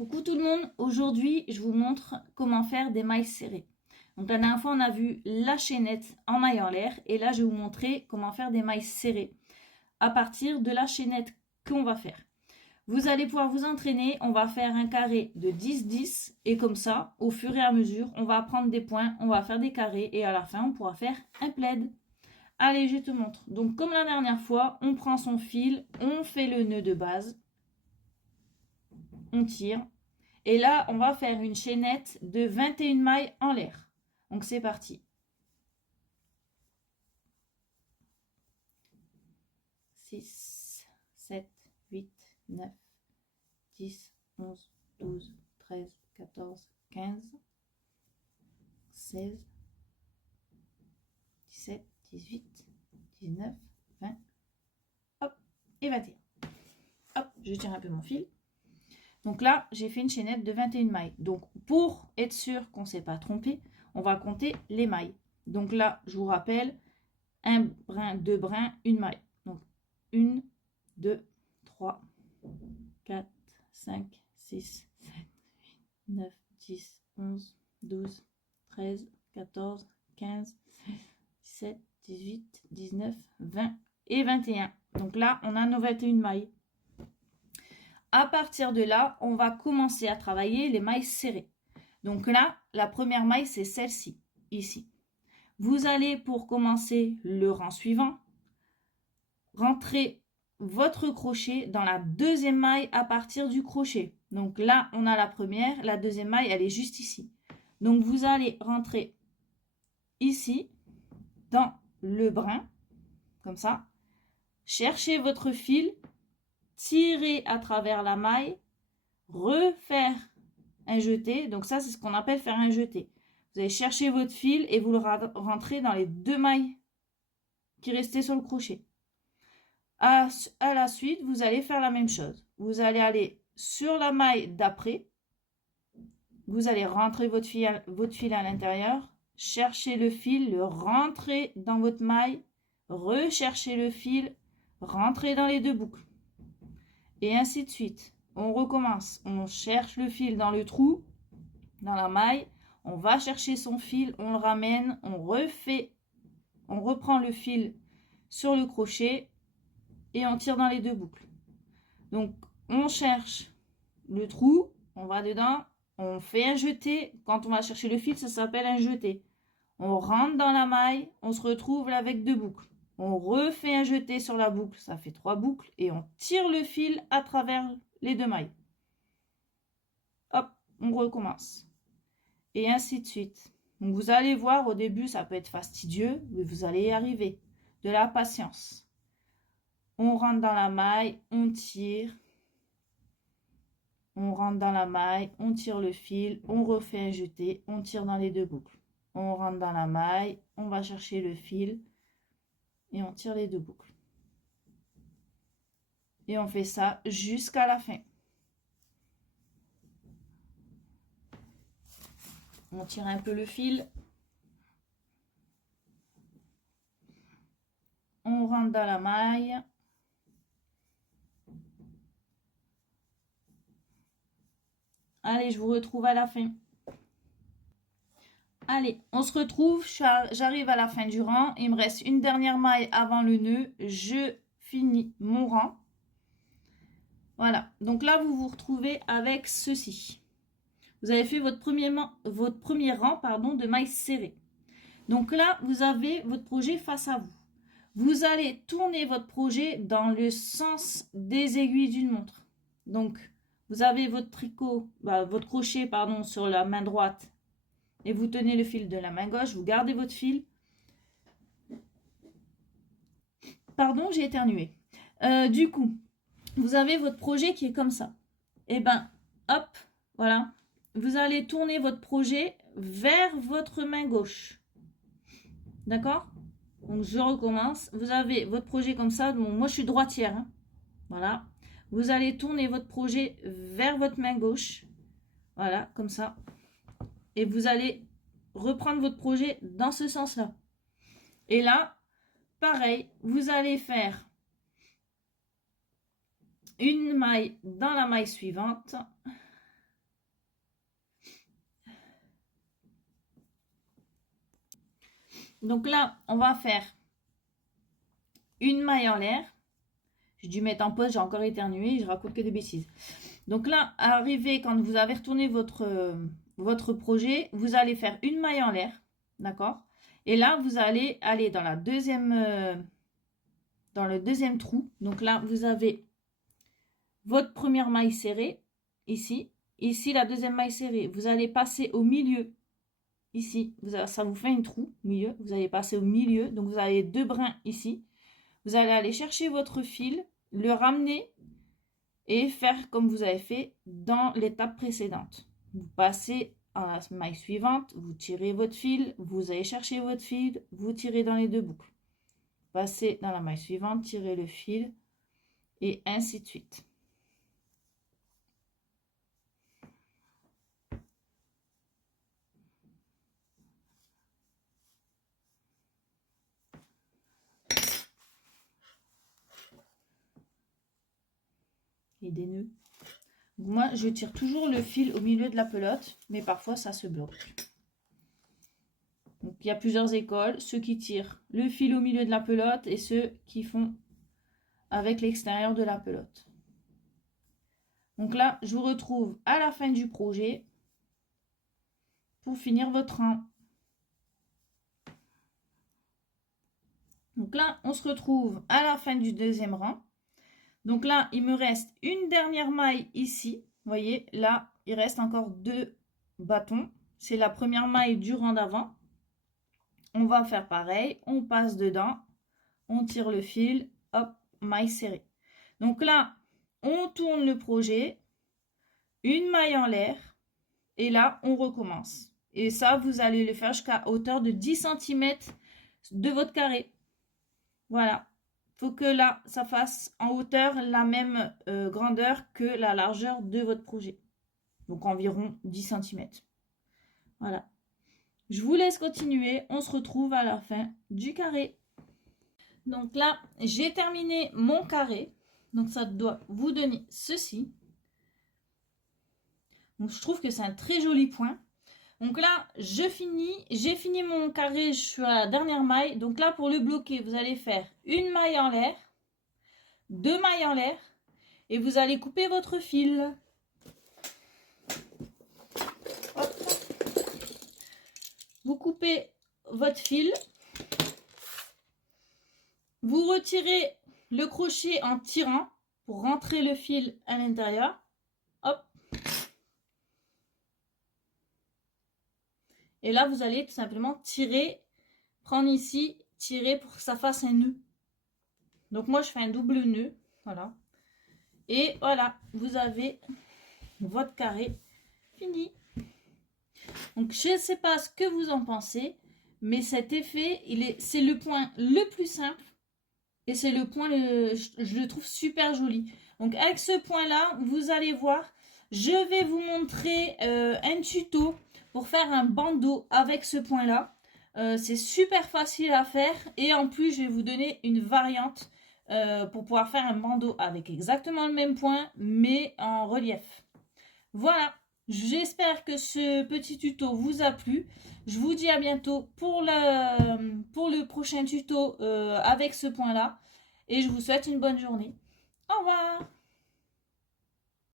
Coucou tout le monde, aujourd'hui je vous montre comment faire des mailles serrées. Donc la dernière fois on a vu la chaînette en maille en l'air et là je vais vous montrer comment faire des mailles serrées à partir de la chaînette qu'on va faire. Vous allez pouvoir vous entraîner, on va faire un carré de 10-10 et comme ça au fur et à mesure on va prendre des points, on va faire des carrés et à la fin on pourra faire un plaid. Allez je te montre. Donc comme la dernière fois on prend son fil, on fait le nœud de base. On tire. Et là, on va faire une chaînette de 21 mailles en l'air. Donc, c'est parti. 6, 7, 8, 9, 10, 11, 12, 13, 14, 15, 16, 17, 18, 19, 20, hop, et 21. Hop, je tire un peu mon fil. Donc là, j'ai fait une chaînette de 21 mailles. Donc, pour être sûr qu'on ne s'est pas trompé, on va compter les mailles. Donc là, je vous rappelle, un brin, deux brins, une maille. Donc, 1, 2, 3, 4, 5, 6, 7, 8, 9, 10, 11, 12, 13, 14, 15, 16, 17, 18, 19, 20 et 21. Donc là, on a nos 21 mailles. À partir de là, on va commencer à travailler les mailles serrées. Donc là, la première maille, c'est celle-ci, ici. Vous allez, pour commencer le rang suivant, rentrer votre crochet dans la deuxième maille à partir du crochet. Donc là, on a la première, la deuxième maille, elle est juste ici. Donc vous allez rentrer ici, dans le brin, comme ça. Cherchez votre fil, tirez à travers la maille, refaire un jeté. Donc ça, c'est ce qu'on appelle faire un jeté. Vous allez chercher votre fil et vous le rentrez dans les deux mailles qui restaient sur le crochet. À la suite, vous allez faire la même chose. Vous allez aller sur la maille d'après. Vous allez rentrer votre fil à l'intérieur. Chercher le fil, le rentrer dans votre maille. Rechercher le fil, rentrer dans les deux boucles. Et ainsi de suite. On recommence. On cherche le fil dans le trou, dans la maille. On va chercher son fil, on le ramène, on reprend le fil sur le crochet et on tire dans les deux boucles. Donc, on cherche le trou, on va dedans, on fait un jeté. Quand on va chercher le fil, ça s'appelle un jeté. On rentre dans la maille, on se retrouve là avec deux boucles. On refait un jeté sur la boucle, ça fait 3 boucles et on tire le fil à travers les deux mailles. Hop, on recommence. Et ainsi de suite. Donc vous allez voir, au début, ça peut être fastidieux, mais vous allez y arriver. De la patience. On rentre dans la maille, on tire. On rentre dans la maille, on tire le fil, on refait un jeté, on tire dans les deux boucles. On rentre dans la maille, on va chercher le fil et on tire les deux boucles. Et on fait ça jusqu'à la fin. On tire un peu le fil. On rentre dans la maille. Allez, je vous retrouve à la fin. Allez, on se retrouve. J'arrive à la fin du rang. Il me reste une dernière maille avant le nœud. Je finis mon rang. Voilà. Donc là, vous vous retrouvez avec ceci. Vous avez fait votre premier rang de mailles serrées. Donc là, vous avez votre projet face à vous. Vous allez tourner votre projet dans le sens des aiguilles d'une montre. Donc, vous avez votre votre crochet, sur la main droite et vous tenez le fil de la main gauche. Vous gardez votre fil. Pardon, j'ai éternué. Du coup, vous avez votre projet qui est comme ça. Et ben, hop, voilà. Vous allez tourner votre projet vers votre main gauche. D'accord? Donc, je recommence. Vous avez votre projet comme ça. Donc, moi, je suis droitière. Hein. Voilà. Vous allez tourner votre projet vers votre main gauche. Voilà, comme ça. Et vous allez reprendre votre projet dans ce sens-là. Et là, pareil, vous allez faire une maille dans la maille suivante. Donc là, on va faire une maille en l'air. J'ai dû mettre en pause, j'ai encore éternué, je raconte que des bêtises. Donc là, arrivé, quand vous avez retourné votre projet, vous allez faire une maille en l'air, d'accord? Et là, vous allez aller dans dans le deuxième trou. Donc là, vous avez votre première maille serrée, ici. Ici, la deuxième maille serrée. Vous allez passer au milieu, ici. Ça vous fait un trou au milieu. Vous allez passer au milieu. Donc, vous avez 2 brins ici. Vous allez aller chercher votre fil, le ramener et faire comme vous avez fait dans l'étape précédente. Vous passez à la maille suivante, vous tirez votre fil, vous allez chercher votre fil, vous tirez dans les 2 boucles. Passez dans la maille suivante, tirez le fil et ainsi de suite. Et des nœuds. Moi, je tire toujours le fil au milieu de la pelote, mais parfois ça se bloque. Donc, il y a plusieurs écoles, ceux qui tirent le fil au milieu de la pelote et ceux qui font avec l'extérieur de la pelote. Donc là, je vous retrouve à la fin du projet pour finir votre rang. Donc là, on se retrouve à la fin du deuxième rang. Donc là, il me reste une dernière maille ici. Vous voyez, là, il reste encore 2 bâtons. C'est la première maille du rang d'avant. On va faire pareil. On passe dedans. On tire le fil. Hop, maille serrée. Donc là, on tourne le projet. Une maille en l'air. Et là, on recommence. Et ça, vous allez le faire jusqu'à hauteur de 10 cm de votre carré. Voilà. Il faut que là, ça fasse en hauteur la même grandeur que la largeur de votre projet. Donc environ 10 cm. Voilà. Je vous laisse continuer. On se retrouve à la fin du carré. Donc là, j'ai terminé mon carré. Donc ça doit vous donner ceci. Donc je trouve que c'est un très joli point. Donc là, j'ai fini mon carré, je suis à la dernière maille. Donc là, pour le bloquer, vous allez faire une maille en l'air, 2 mailles en l'air, et vous allez couper votre fil. Hop. Vous coupez votre fil, vous retirez le crochet en tirant pour rentrer le fil à l'intérieur. Hop. Et là, vous allez tout simplement tirer, prendre ici, tirer pour que ça fasse un nœud. Donc moi, je fais un double nœud, voilà. Et voilà, vous avez votre carré fini. Donc je ne sais pas ce que vous en pensez, mais cet effet, c'est le point le plus simple. Et c'est le point, je le trouve super joli. Donc avec ce point-là, vous allez voir, je vais vous montrer un tuto pour faire un bandeau avec ce point-là. C'est super facile à faire et en plus, je vais vous donner une variante pour pouvoir faire un bandeau avec exactement le même point, mais en relief. Voilà, j'espère que ce petit tuto vous a plu. Je vous dis à bientôt pour le prochain tuto avec ce point-là. Et je vous souhaite une bonne journée. Au revoir!